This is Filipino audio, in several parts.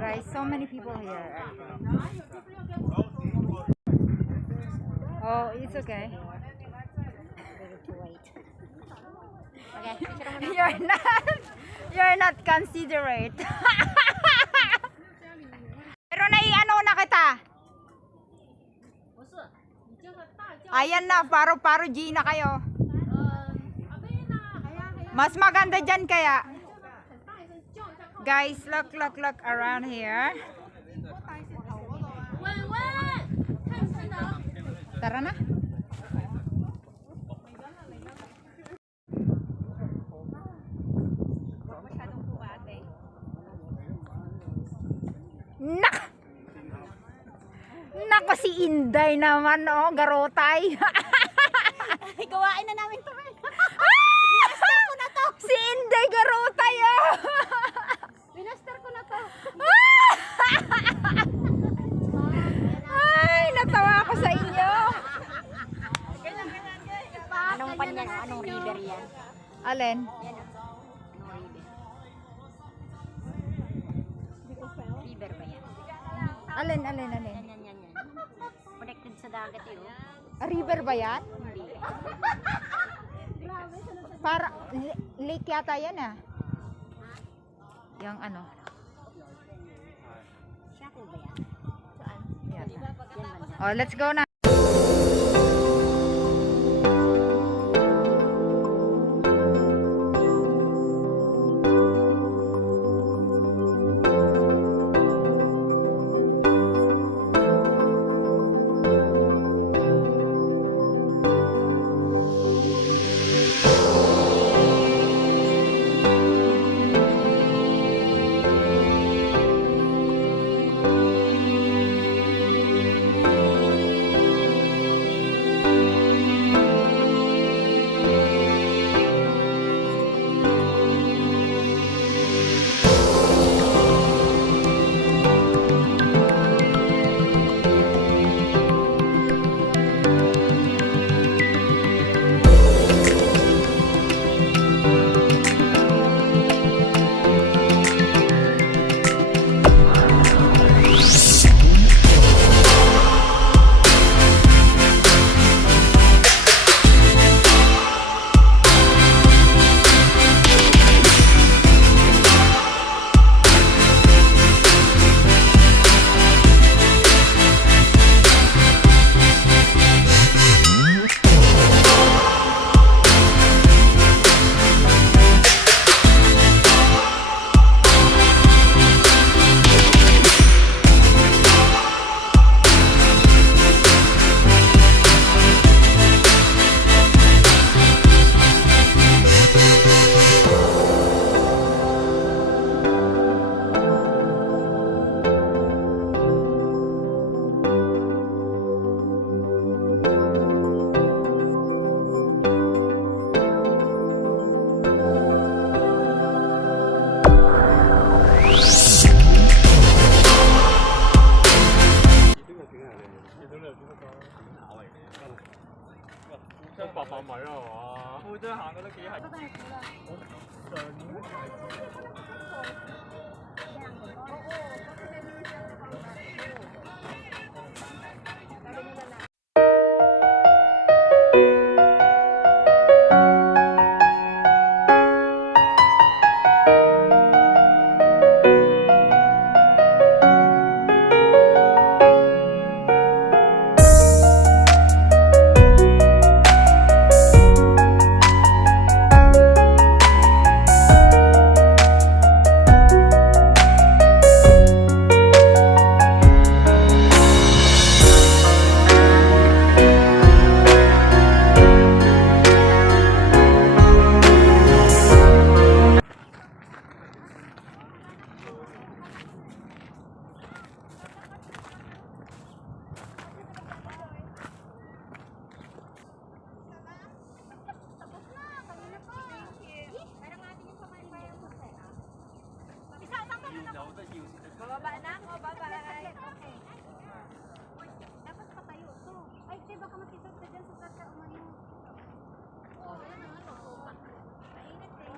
Guys, so many people here. Oh, it's okay. You're not considerate. Pero naiano na kita. Ayan na, paro-paro G na kayo. Mas maganda dyan kaya. Guys, look around here. Tara na. Nako si Inday naman, oh, garotay. Gawain na namin to. Minaster ko na to. Si Inday garotay, oh. Minaster ko na to. Ay, natawa ako sa inyo. Anong panyan? Anong river yan? Alin? Yan o. Anong river? River ba yan? Alin? Yan. Connected sa dagat yun. River ba yan? Hindi. Para, lake yata yan ah. Yung ano. Shackle ba yan? Saan? Yata. Yan man. Oh, let's go na. Bababa na ako, bye-bye. Okay. Dapat nakatayo to. Ay, te, baka matisod ka dyan sa kata umano. Oh, yan na. Mainit eh.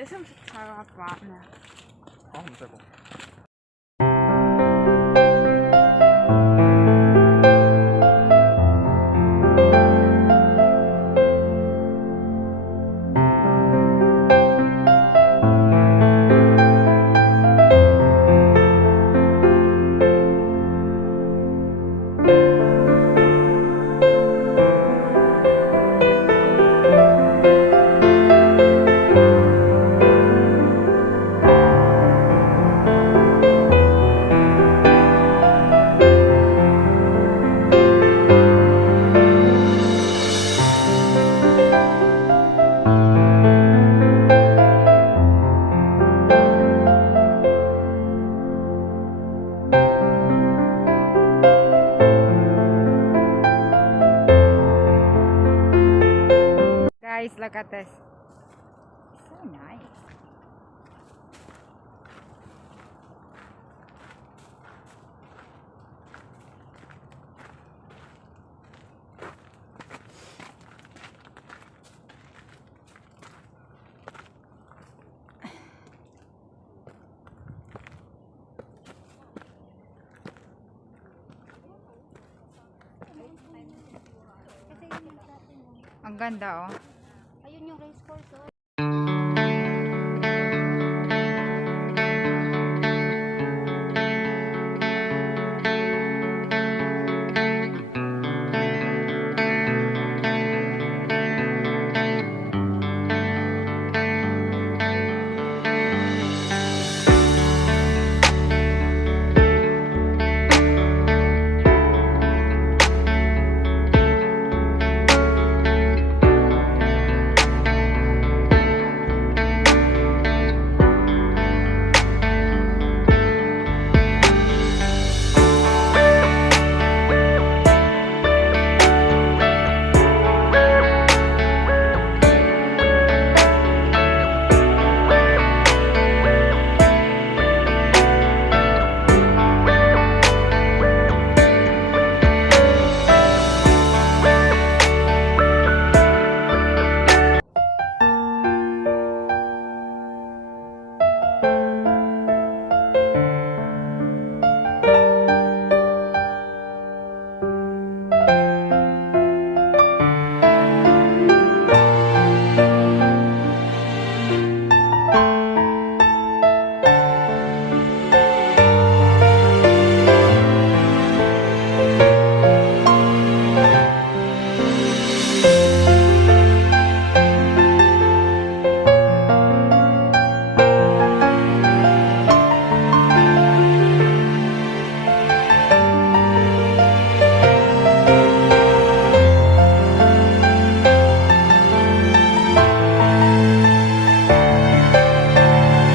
Det är som sarapana. Ja, men kör på. Guys, look at this. So nice. Kasi yun yung dati mo. Ang ganda oh. Ayun yung race course, oh.